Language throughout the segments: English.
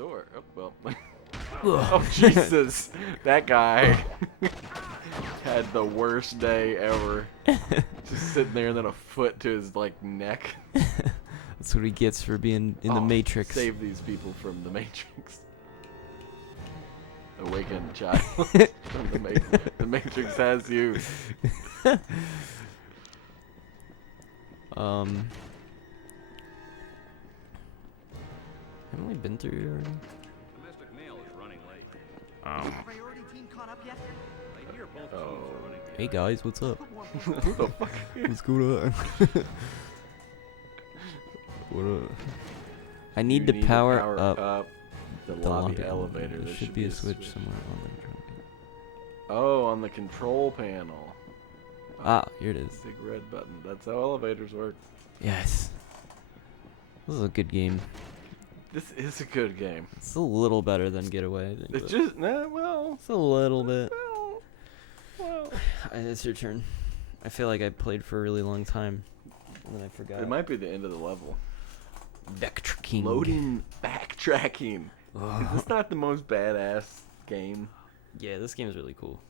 door. Oh, well. Oh, Jesus. That guy had the worst day ever. Just sitting there and then a foot to his, like, neck. That's what he gets for being in the Matrix. Save these people from the Matrix. Awaken, child. The Matrix has you. Haven't we been through here already? Domestic mail is running late. Priority team caught up yet? I hear both Oh. phones are running late. Hey guys, what's up? Who the fuck? What's going on? What up? I need to power up the the lobby elevator. There should be a switch somewhere on the Oh, on the control panel. Ah, here it is. Big red button. That's how elevators work. Yes. This is a good game. This is a good game. It's a little better than Getaway, I think. It's but just, nah, well, it's a little bit. well. It's your turn. I feel like I played for a really long time, and then I forgot. It might be the end of the level. Backtracking. Loading, backtracking. Is this not the most badass game? Yeah, this game is really cool.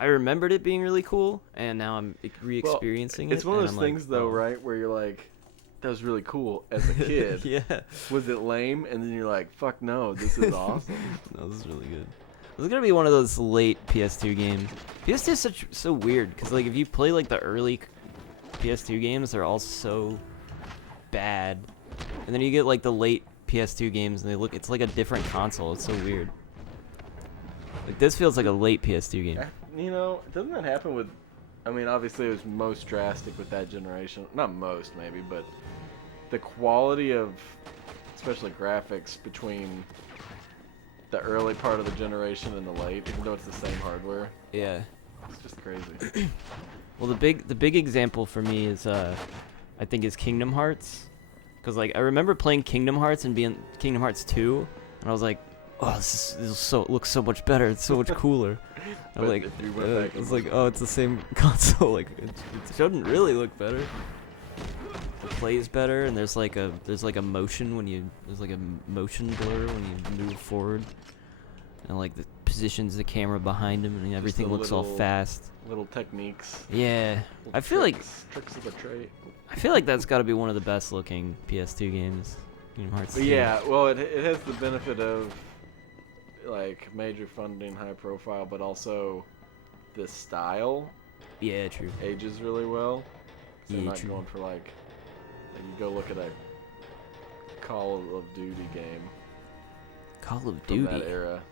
I remembered it being really cool, and now I'm re-experiencing it. It's one of and those I'm like, things, though, oh. right, where you're like, that was really cool as a kid. Yeah. Was it lame? And then you're like, fuck no, this is awesome. No, this is really good. This is gonna be one of those late PS2 games. PS2 is so weird, because like if you play like the early PS2 games, they're all so bad, and then you get like the late PS2 games, and it's like a different console. It's so weird. Like this feels like a late PS2 game. You know, doesn't that happen with... I mean, obviously it was most drastic with that generation. Not most, maybe, but the quality of, especially graphics, between the early part of the generation and the late, even though it's the same hardware. Yeah. It's just crazy. Well, the big example for me is I think is Kingdom Hearts, because like I remember playing Kingdom Hearts and being Kingdom Hearts 2, and I was like, oh, this looks so much better. It's so much cooler. I'm But like, if you went back it's and like, oh, it's the same console. Like, it shouldn't really look better. It plays better, and there's like a motion there's like a motion blur when you move forward, and like the positions the camera behind him, and everything looks all fast. Little techniques. Yeah, Little I feel like tricks of the trade. I feel like that's got to be one of the best looking PS2 games. Kingdom Hearts But 2. yeah, well, it has the benefit of like major funding, high profile, but also the style Yeah, true. ages really well. So Yeah, I'm not true. going for like you go look at a Call of Duty game Call of from Duty. that era.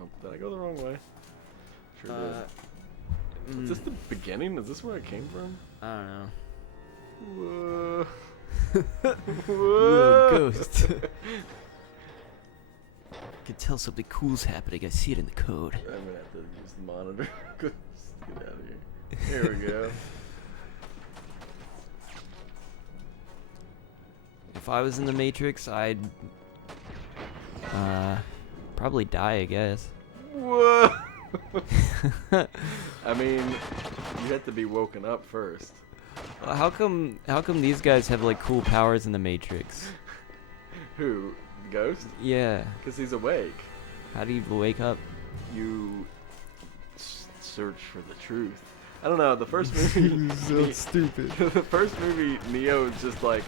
Oh, did I go the wrong way? Sure did. Is this the beginning? Is this where it came from? I don't know. Whoa. Whoa, ghost. I can tell something cool's happening. I see it in the code. I'm gonna have to use the monitor. Get out of here. Here we go. If I was in the Matrix, I'd probably die, I guess. Whoa. I mean, you have to be woken up first. How come these guys have like cool powers in the Matrix? Who? Ghost? Yeah. Because he's awake. How do you wake up? You search for the truth. I don't know. The first movie. stupid. The first movie, Neo is just like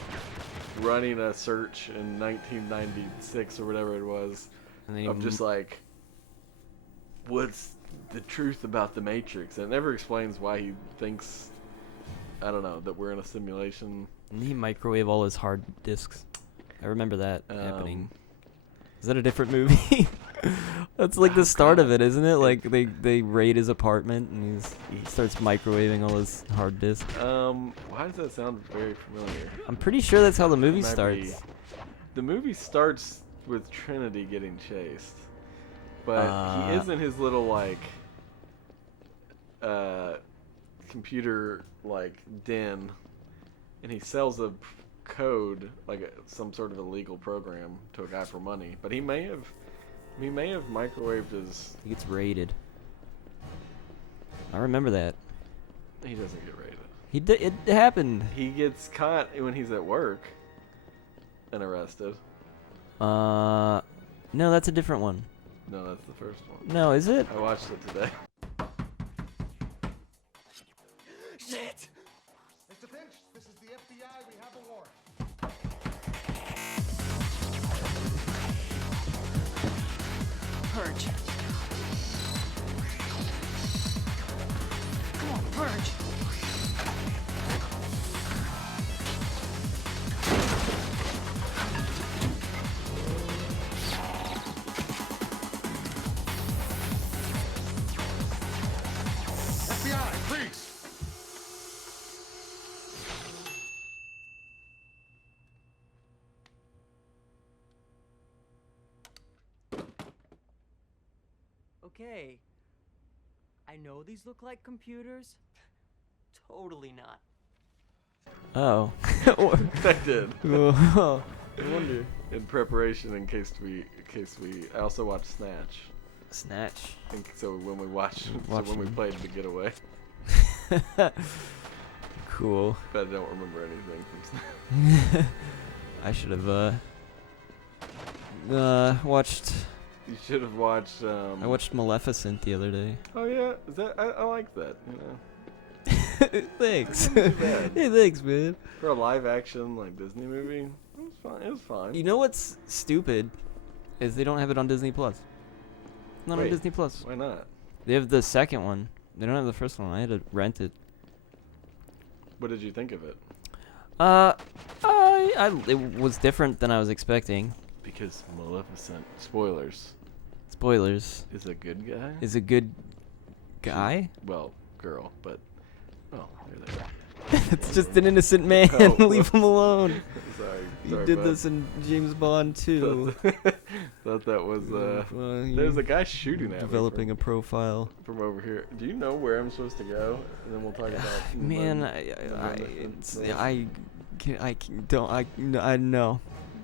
running a search in 1996 or whatever it was, And then of just like, what's the truth about the Matrix? And it never explains why he thinks, I don't know, that we're in a simulation. and he microwave all his hard disks. I remember that happening. Is that a different movie? That's like the start of it, isn't it? Like they raid his apartment and he starts microwaving all his hard disks. Why does that sound very familiar? I'm pretty sure that's how the movie Might starts. be. The movie starts with Trinity getting chased, but he is in his little like computer like den, and he sells a code like some sort of illegal program to a guy for money. But he may have microwaved his. He gets raided. I remember that. He doesn't get raided. He did. It happened. He gets caught when he's at work and arrested. No, that's a different one. No, that's the first one. No, is it? I watched it today. Shit! Mr. Finch, this is the FBI. We have a warrant. Purge. Come on, purge. FBI, freeze! Okay. I know these look like computers. Totally not. Oh. I did. Oh, I wonder. In preparation, in case we, I also watched Snatch. Snatch. So when we watched, Watching. played The Getaway, Cool. but I don't remember anything from Snatch. I should have watched. You should have watched. I watched Maleficent the other day. Oh yeah, is that? I like that. You know, Thanks. Not too bad. Hey, thanks, man. for a live action like Disney movie, it was fine. It was fine. You know what's stupid is they don't have it on Disney Plus. Not on Wait. Disney Plus. Why not? They have the second one. They don't have the first one. I had to rent it. What did you think of it? It was different than I was expecting. Because Maleficent, spoilers, Spoilers. is a good guy. Is a good guy? Well, girl, but oh, there they are. It's just an innocent man. Oh, Leave him alone. Sorry. He sorry, did bud. this in James Bond too. Thought that was Well, there's you a guy shooting at developing me a profile. from over here. Do you know where I'm supposed to go? And then we'll talk about Man, I know.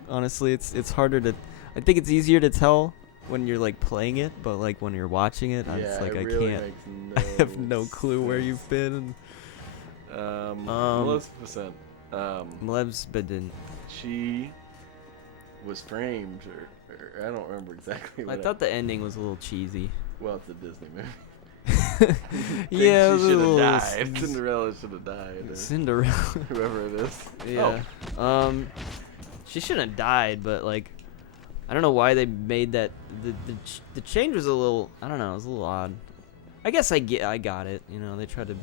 Honestly, it's harder to. I think it's easier to tell when you're like playing it, but like when you're watching it, yeah, it's like it I really can't. makes I have no clue where sense. you've been. Maleficent. Mleb's been. She was framed, or I don't remember exactly. I What thought the ending was a little cheesy. Well, it's a Disney movie. Yeah, it was she a should little have died. Cinderella should have died. Or Cinderella. whoever it is. Yeah. She shouldn't have died, but like, I don't know why they made that. The change was a little. I don't know. It was a little odd. I guess I got it. You know, they tried to.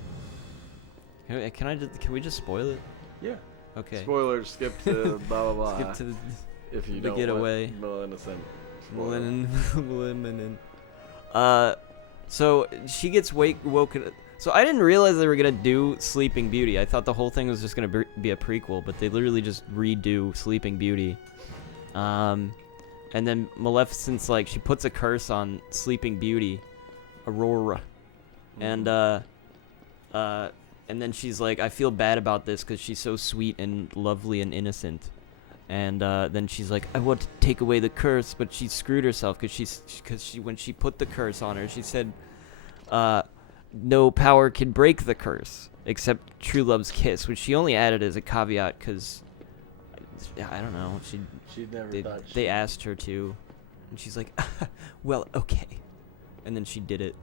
Can we just spoil it? Yeah. Okay. Spoilers. Skip to blah blah blah. Skip to the if you the don't getaway. want Maleficent. Maleficent. So she gets woken. So I didn't realize they were gonna do Sleeping Beauty. I thought the whole thing was just gonna be a prequel, but they literally just redo Sleeping Beauty. And then Maleficent's like, she puts a curse on Sleeping Beauty, Aurora, and then she's like, I feel bad about this because she's so sweet and lovely and innocent. And then she's like, I want to take away the curse, but she screwed herself because when she put the curse on her, she said, no power can break the curse except true love's kiss, which she only added as a caveat because I don't know. She'd never thought They asked her to, and she's like, well, okay, and then she did it.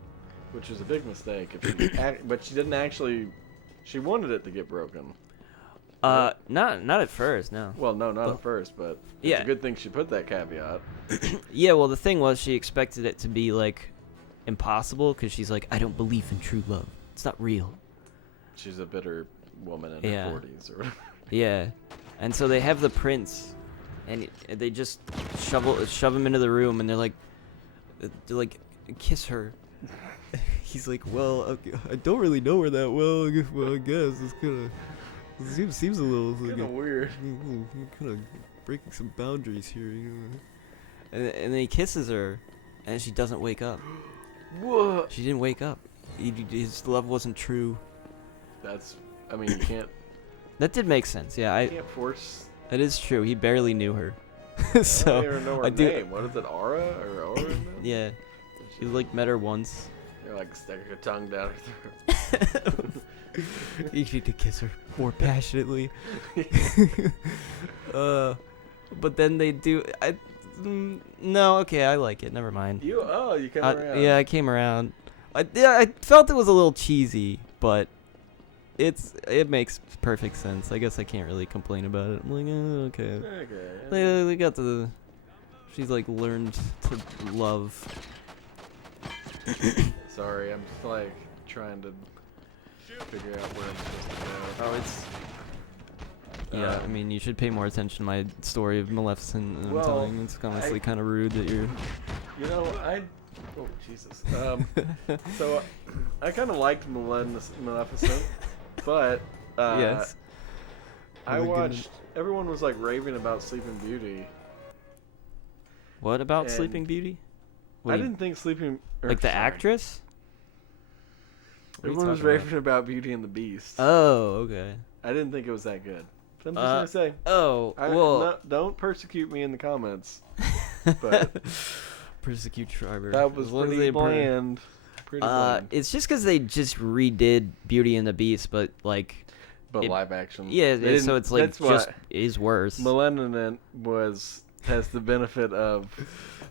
which was a big mistake. But she didn't actually. She wanted it to get broken. Not at first, no. Well, no, not at first, but it's Yeah. a good thing she put that caveat. Yeah, well, the thing was, she expected it to be like impossible because she's like, I don't believe in true love. It's not real. She's a bitter woman in Yeah. her 40s or whatever. Yeah, and so they have the prince, and they just shove him into the room, and they're like, kiss her. He's like, well, okay, I don't really know her that well. I guess it's kind of seems a little Kind of weird. kind of breaking some boundaries here, you know. And then he kisses her, and she doesn't wake up. What? She didn't wake up. His love wasn't true. I mean, you can't That did make sense. Yeah, force. it is true. He barely knew her. I So don't even know her I do. name. What is it, Aura or Aura? Yeah, he like met her once. You're like stick your tongue down her throat. You need to kiss her more passionately. But then they do. No, okay, I like it. Never mind. You came around. Yeah, I came around. I felt it was a little cheesy, but it makes perfect sense. I guess I can't really complain about it. I'm like, okay. Okay. They got she's like learned to love. Sorry, I'm just like trying to figure out where I'm supposed to go. Oh, it's. Yeah, I mean, you should pay more attention to my story of Maleficent. I'm Well, telling you, it's honestly kind of rude that you're. You know, oh Jesus. So I kind of liked Maleficent, but Yes. I Oh my watched. goodness. Everyone was like raving about Sleeping Beauty. What about And Sleeping Beauty? What I do you- didn't think Sleeping. like the actress. What are you Everyone was talking about? raving about Beauty and the Beast. Oh, okay. I didn't think it was that good. So I'm just gonna say. Oh, well. Don't persecute me in the comments. But Persecute Schreiber. that was As long as pretty they bland. Pretty bland. It's just because they just redid Beauty and the Beast, but like. But it- live action. Yeah, They so didn't- it's like that's why just is worse. Maleficent has the benefit of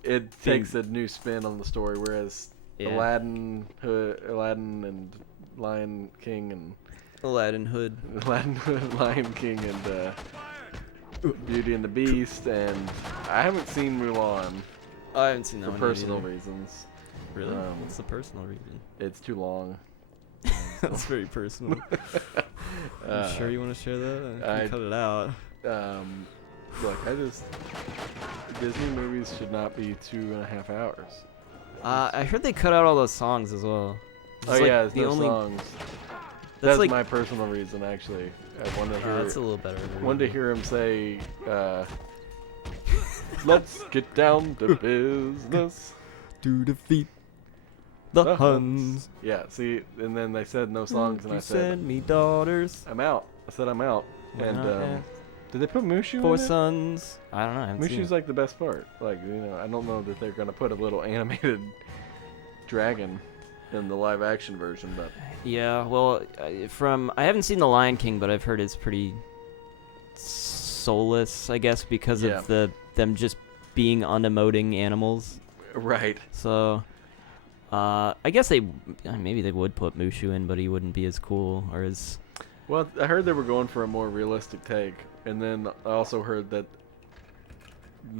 it takes a new spin on the story, whereas Yeah. Aladdin and Lion King and Aladdin Hood. Lion King and Beauty and the Beast, and I haven't seen Mulan I haven't seen that for one personal either. reasons. Really? Um, What's the personal reason? It's too long. That's very personal. You sure you want to share that? I I- can cut it out. Look, Disney movies should not be 2.5 hours. I heard they cut out all those songs as well. It's Oh like yeah, there's the no only. songs. That's That's like my personal reason, actually. I want to hear. that's a little better. Want to hear him say, "Let's get down to business." To defeat the The Huns. Yeah. See, and then they said no songs, and You I said, send me daughters. "I'm out." I said, "I'm out." Why And not ask did they put Mushu for in it? sons. I don't know. I haven't seen Mushu's it. like the best part. Like, I don't know that they're gonna put a little animated dragon in the live action version, but Yeah, well, I haven't seen The Lion King, but I've heard it's pretty soulless, I guess, because Yeah. of them just being unemoting animals. right. So, I guess maybe they would put Mushu in, but he wouldn't be as cool or as. Well, I heard they were going for a more realistic take, and then I also heard that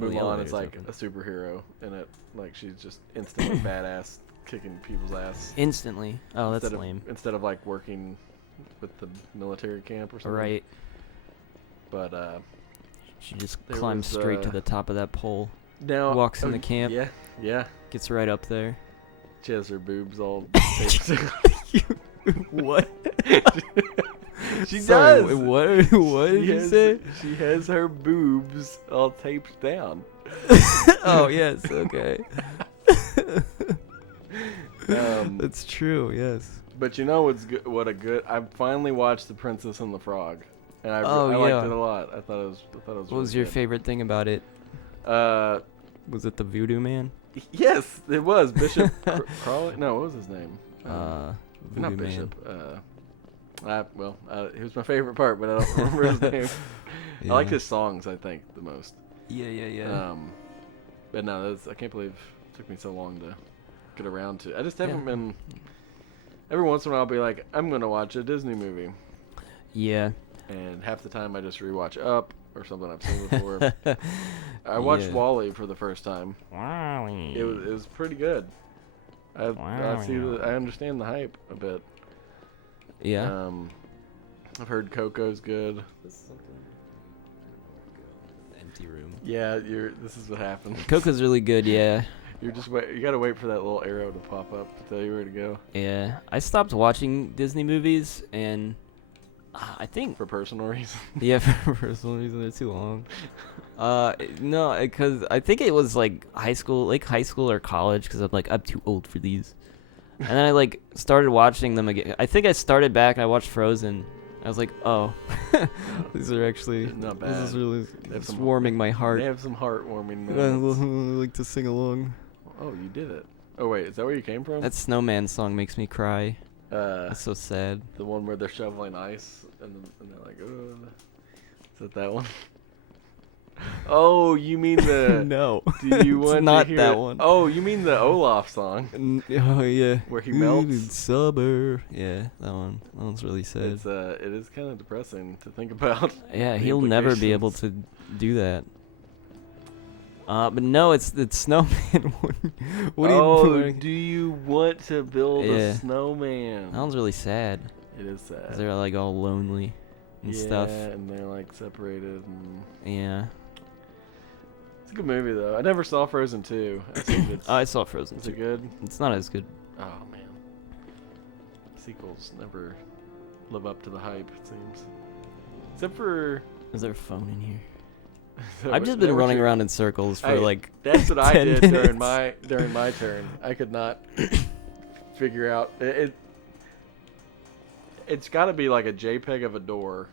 Oh, the Mulan is elevator's like open. a superhero in it. Like, she's just instantly badass, kicking people's ass. Instantly. Oh, that's instead lame. Instead of like working with the military camp or something. Right. But She just There climbs was, straight to the top of that pole, now Walks in the camp. Yeah, yeah. gets right up there. She has her boobs all. taped. What? She Sorry, does. What? What did She you has- say? She has her boobs all taped down. Oh yes. Okay. That's That's true. Yes. But you know what's good? What a good! I finally watched The Princess and the Frog, and I Oh, liked yeah. it a lot. I thought it was. What was your favorite thing about it? favorite? Was it the Voodoo Man? Yes, it was Bishop Crawley. No, what was his name? Voodoo Not Man. Bishop. He was my favorite part, but I don't remember his name. I like Yeah. his songs. I think the most. Yeah. But no, I can't believe it took me so long to get around to. I just haven't Yeah. been. Every once in a while, I'll be like, I'm gonna watch a Disney movie, Yeah. and half the time I just rewatch Up or something I've seen before. I watched Yeah. WALL-E for the first time. Wally. It was pretty good. I understand the hype a bit. Yeah. I've heard Coco's good. Empty room. Yeah, this is what happens. Coco's really good. Yeah. You gotta wait for that little arrow to pop up to tell you where to go Yeah. I stopped watching Disney movies, and I think for personal reasons. yeah, for personal reasons, they're too long. No, because I think it was like high school or college, because I'm like, I'm too old for these. And then I like started watching them again. I think I started back and I watched Frozen. I was like, oh, these are actually Not This is bad. really They have some- warming my heart. They have some heartwarming I moments. like to sing along. Oh, you did it. Oh wait, is that where you came from? That Snowman song makes me cry. the That's so sad. one where they're shoveling ice and they're like, ugh. Is that one? Oh, you mean the? No. Do you it's want not to hear that one. Oh, you mean the Olaf song? Oh yeah. Where he melts? Good summer. Yeah, that one. That one's really sad. It's it is kind of depressing to think about. Yeah, the he'll never be able implications. to do that. But no, it's Snowman. what are you Oh, doing? do you want to build Yeah. a snowman? That one's really sad. It is sad. 'Cause they're like all lonely and yeah, stuff. and they're like separated. And Yeah. it's a good movie though. I never saw Frozen 2. I think it's, I saw Frozen is 2. it good? It's not as good. Oh man, sequels never live up to the hype. It seems, except for. Is there a phone in here? That I've was- just that been was running your- around in circles for Hey, like. That's what I 10 did minutes. during my turn. I could not figure out it. It's got to be like a JPEG of a door,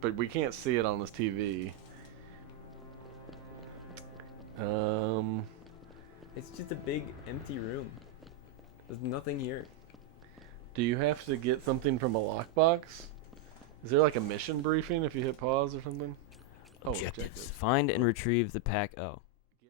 but we can't see it on this TV. It's just a big empty room. There's nothing here. Do you have to get something from a lockbox? Is there like a mission briefing if you hit pause or something? Oh, objectives. Find and retrieve the pack. Oh.